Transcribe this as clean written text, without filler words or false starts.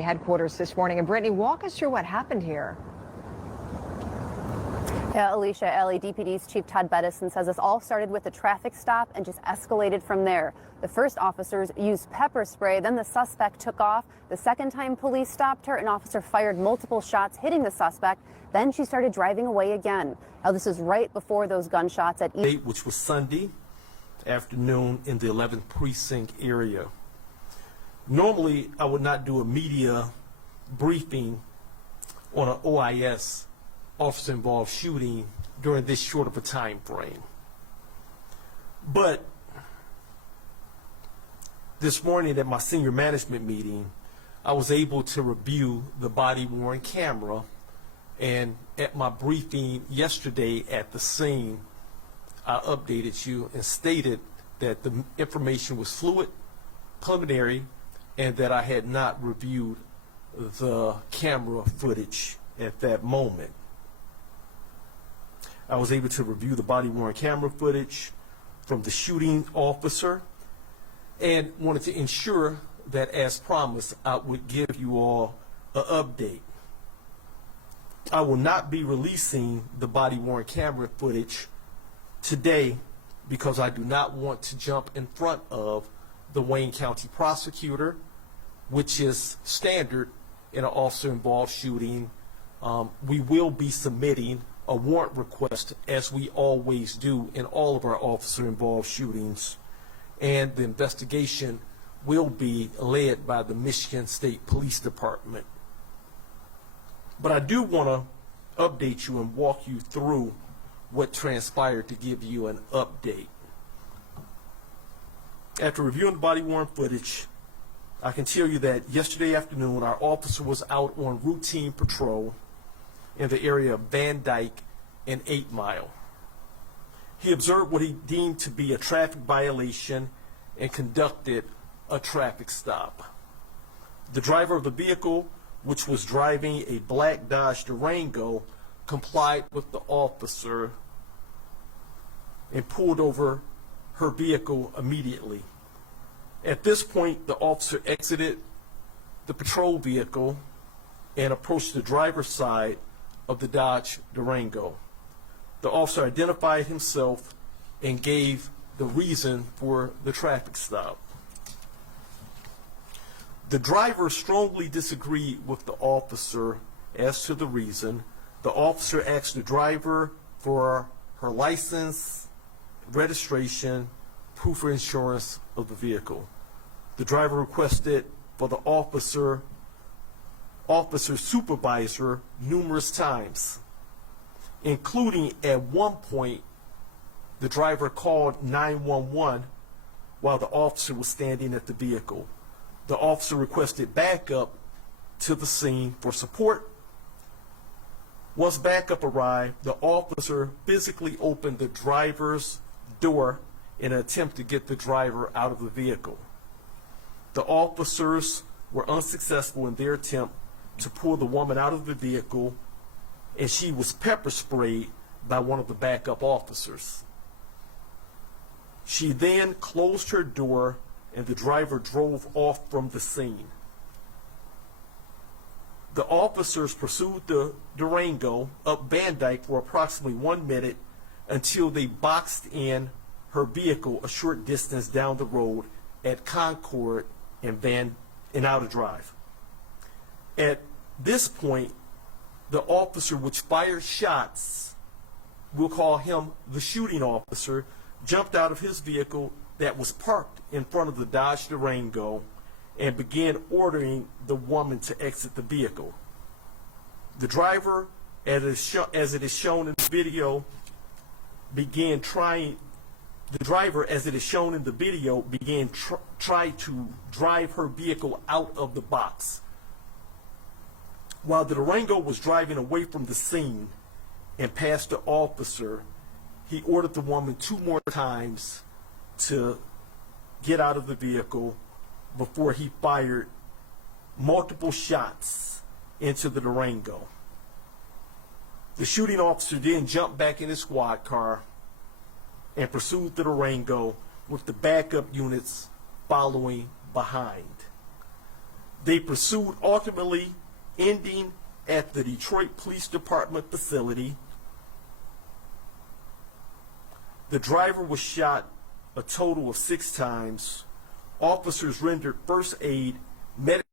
Headquarters this morning. And Brittany, walk us through what happened here. Yeah, Alicia, LADPD's Chief Todd Bettison says this all started with a traffic stop and just escalated from there. The first officers used pepper spray, then the suspect took off. The second time police stopped her, an officer fired multiple shots, hitting the suspect. Then she started driving away again. Now, this is right before those gunshots at which was Sunday afternoon in the 11th precinct area. Normally, I would not do a media briefing on an OIS, officer-involved shooting, during this short of a time frame. But this morning at my senior management meeting, I was able to review the body-worn camera, and at my briefing yesterday at the scene, I updated you and stated that the information was fluid, preliminary, and that I had not reviewed the camera footage at that moment. I was able to review the body-worn camera footage from the shooting officer and wanted to ensure that, as promised, I would give you all an update. I will not be releasing the body-worn camera footage today because I do not want to jump in front of the Wayne County prosecutor, which is standard in an officer-involved shooting. We will be submitting a warrant request, as we always do in all of our officer-involved shootings, and the investigation will be led by the Michigan State Police Department. But I do want to update you and walk you through what transpired to give you an update. After reviewing the body-worn footage, I can tell you that yesterday afternoon our officer was out on routine patrol in the area of Van Dyke and 8 Mile. He observed what he deemed to be a traffic violation and conducted a traffic stop. The driver of the vehicle, which was driving a black Dodge Durango, complied with the officer and pulled over her vehicle immediately. At this point, the officer exited the patrol vehicle and approached the driver's side of the Dodge Durango. The officer identified himself and gave the reason for the traffic stop. The driver strongly disagreed with the officer as to the reason. The officer asked the driver for her license, registration, proof of insurance of the vehicle. The driver requested for the officer's supervisor numerous times, including at one point the driver called 911 while the officer was standing at the vehicle. The officer requested backup to the scene for support. Once backup arrived, the officer physically opened the driver's door in an attempt to get the driver out of the vehicle. The officers were unsuccessful in their attempt to pull the woman out of the vehicle, and she was pepper sprayed by one of the backup officers. She then closed her door and the driver drove off from the scene. The officers pursued the Durango up Van Dyke for approximately 1 minute until they boxed in her vehicle a short distance down the road at Concord and Outer Drive. At this point, the officer which fired shots, we'll call him the shooting officer, jumped out of his vehicle that was parked in front of the Dodge Durango and began ordering the woman to exit the vehicle. The driver, as it is shown in the video, began trying to drive her vehicle out of the box. While the Durango was driving away from the scene and past the officer, he ordered the woman 2 more times to get out of the vehicle before he fired multiple shots into the Durango. The shooting officer then jumped back in his squad car and pursued the Durango with the backup units following behind. They pursued, ultimately ending at the Detroit Police Department facility. The driver was shot a total of 6 times. Officers rendered first aid, medical